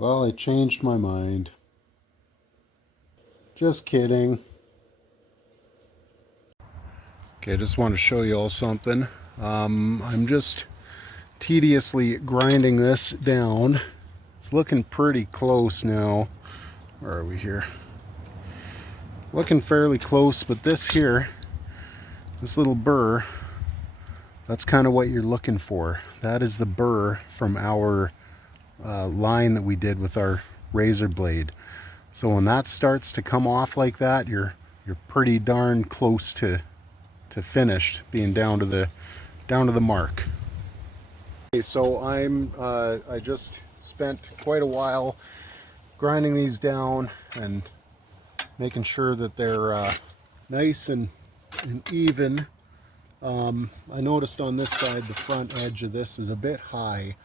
Well, I changed my mind. Just kidding. Okay, I just want to show you all something. I'm just tediously grinding this down. It's looking pretty close now. Where are we here? Looking fairly close, but this here, this little burr, that's kind of what you're looking for. That is the burr from our line that we did with our razor blade. So when that starts to come off like that, you're pretty darn close to finished, being down to the mark. Okay, so I just spent quite a while grinding these down and making sure that they're nice and even. I noticed on this side the front edge of this is a bit high,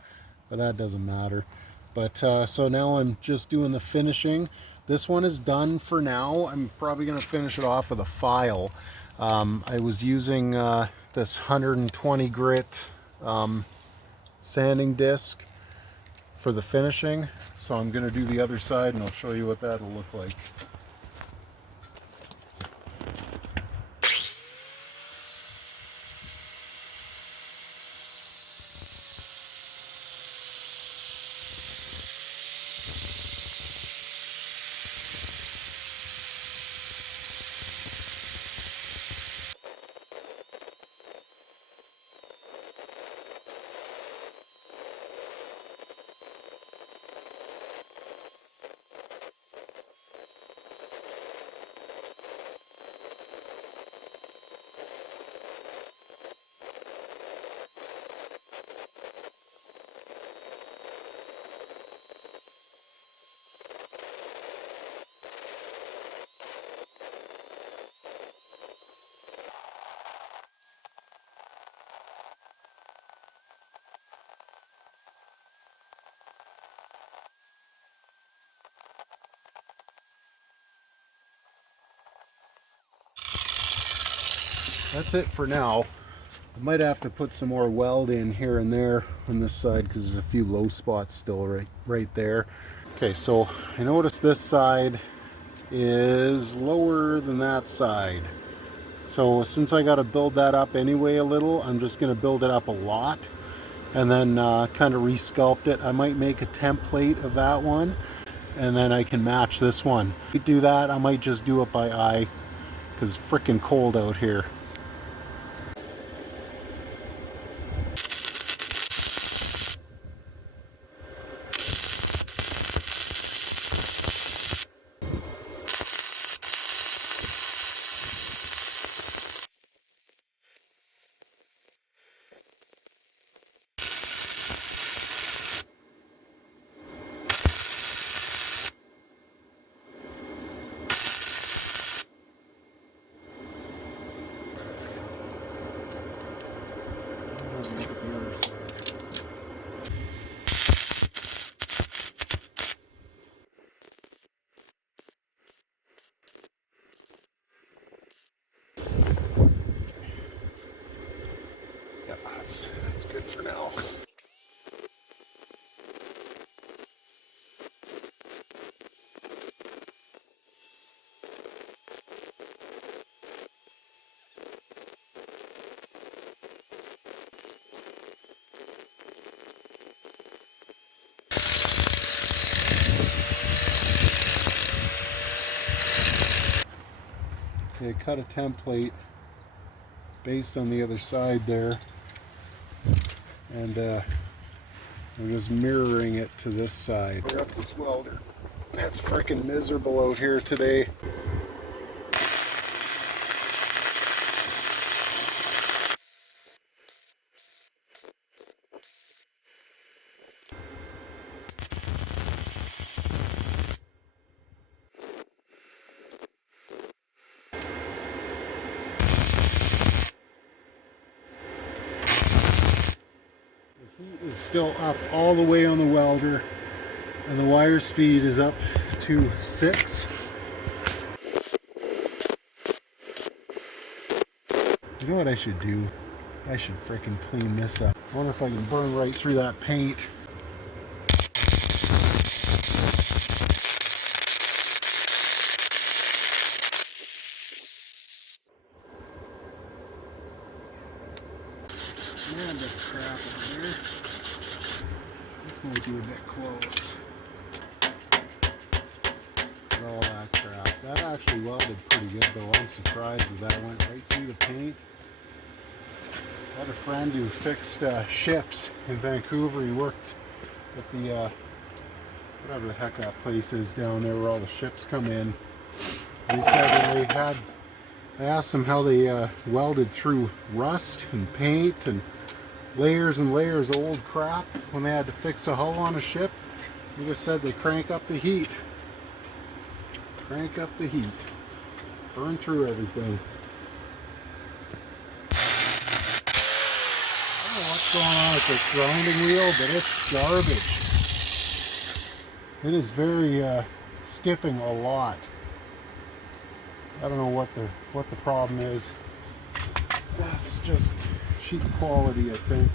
but that doesn't matter. But so now I'm just doing the finishing. This one is done for now. I'm probably going to finish it off with a file. I was using this 120 grit sanding disc for the finishing, so I'm going to do the other side and I'll show you what that'll look like. That's it for now. I might have to put some more weld in here and there on this side because there's a few low spots still right there. Okay, so I noticed this side is lower than that side. So since I got to build that up anyway a little, I'm just going to build it up a lot and then kind of resculpt it. I might make a template of that one and then I can match this one. To do that, I might just do it by eye because it's freaking cold out here. That's good for now. Okay, cut a template based on the other side there, and I'm just mirroring it to this side. I got this welder. It's freaking miserable out here today. Is still up all the way on the welder and the wire speed is up to 6. You know what I should do? I should freaking clean this up. I wonder if I can burn right through that paint. might be a bit close. All that crap. That actually welded pretty good though. I'm surprised that went right through the paint. I had a friend who fixed ships in Vancouver. He worked at the whatever the heck that place is down there where all the ships come in. And he said I asked him how they welded through rust and paint and layers and layers of old crap when they had to fix a hull on a ship. He just said they crank up the heat. Crank up the heat. Burn through everything. I don't know what's going on with this grinding wheel, but it's garbage. It is very skipping a lot. I don't know what the problem is. That's just sheet quality, I think.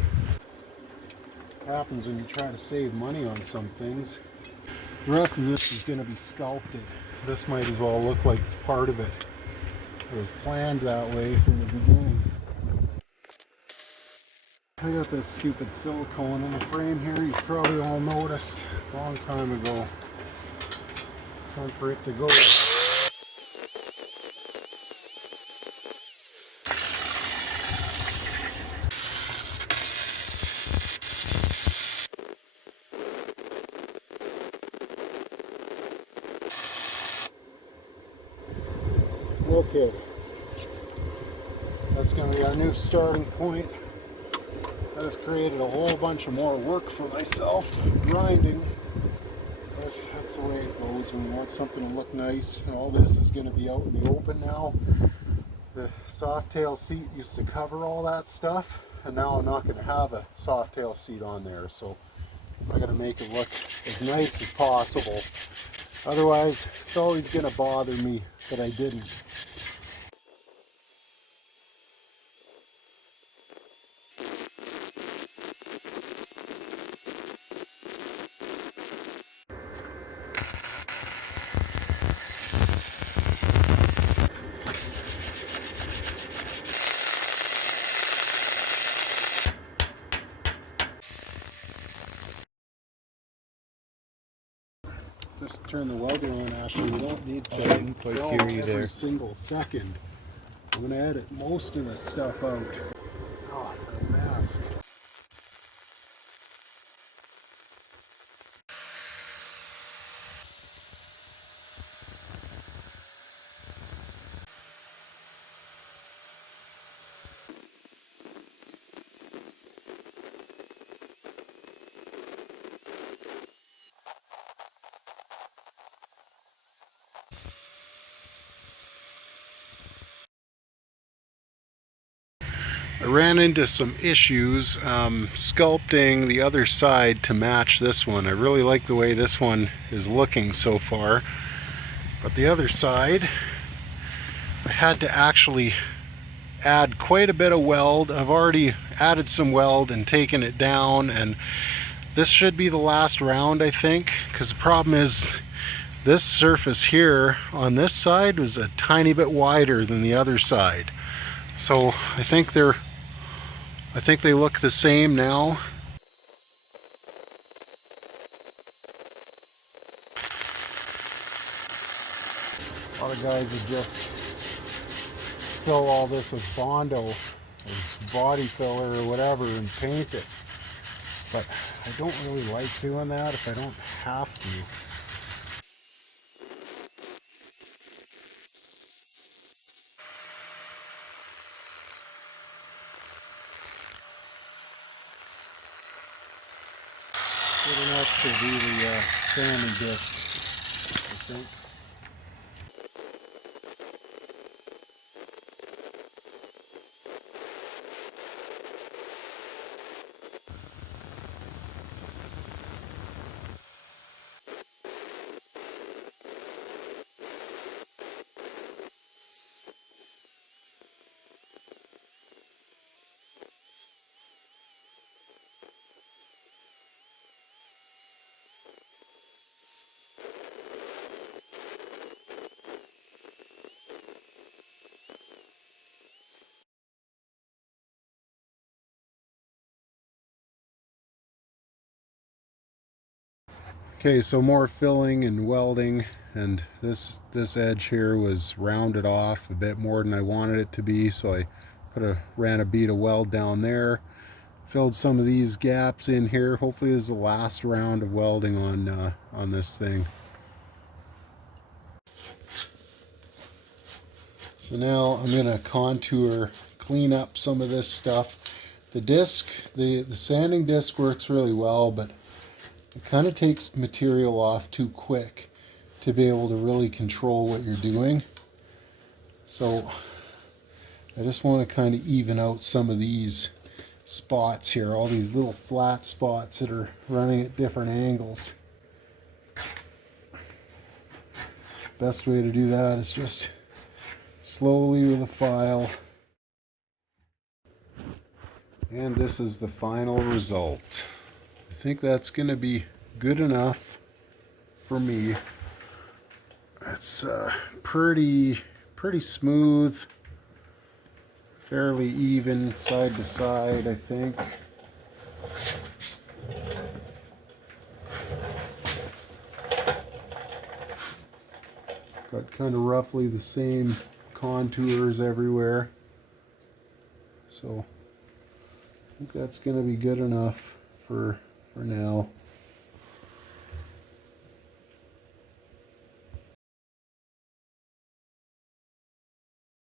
Happens when you try to save money on some things. The rest of this is going to be sculpted. This might as well look like it's part of it. It was planned that way from the beginning. I got this stupid silicone in the frame here. You probably all noticed a long time ago. Time for it to go. Okay, that's going to be our new starting point. I just created a whole bunch of more work for myself, grinding. That's the way it goes when you want something to look nice. And all this is going to be out in the open now. The Softail seat used to cover all that stuff, and now I'm not going to have a Softail seat on there, so I got to make it look as nice as possible. Otherwise, it's always going to bother me that I didn't. Just turn the welder on, Ashley. We don't need to film every single second. I'm going to edit most of this stuff out. Oh, a mask. I ran into some issues sculpting the other side to match this one. I really like the way this one is looking so far, but the other side I had to actually add quite a bit of weld. I've already added some weld and taken it down, and this should be the last round, I think, because the problem is this surface here on this side was a tiny bit wider than the other side. So I think they look the same now. A lot of guys would just fill all this with Bondo or body filler or whatever and paint it. But I don't really like doing that if I don't have to. Good enough to do the sanding disc, I think. Okay, so more filling and welding, and this edge here was rounded off a bit more than I wanted it to be, so I ran a bead of weld down there, filled some of these gaps in here. Hopefully this is the last round of welding on this thing. So now I'm going to contour, clean up some of this stuff. The disc, the sanding disc works really well, but it kind of takes material off too quick to be able to really control what you're doing. So I just want to kind of even out some of these spots here, all these little flat spots that are running at different angles. Best way to do that is just slowly with a file. And this is the final result. I think that's going to be good enough for me. It's pretty smooth, fairly even side to side, I think. Got kind of roughly the same contours everywhere. So I think that's going to be good enough for now.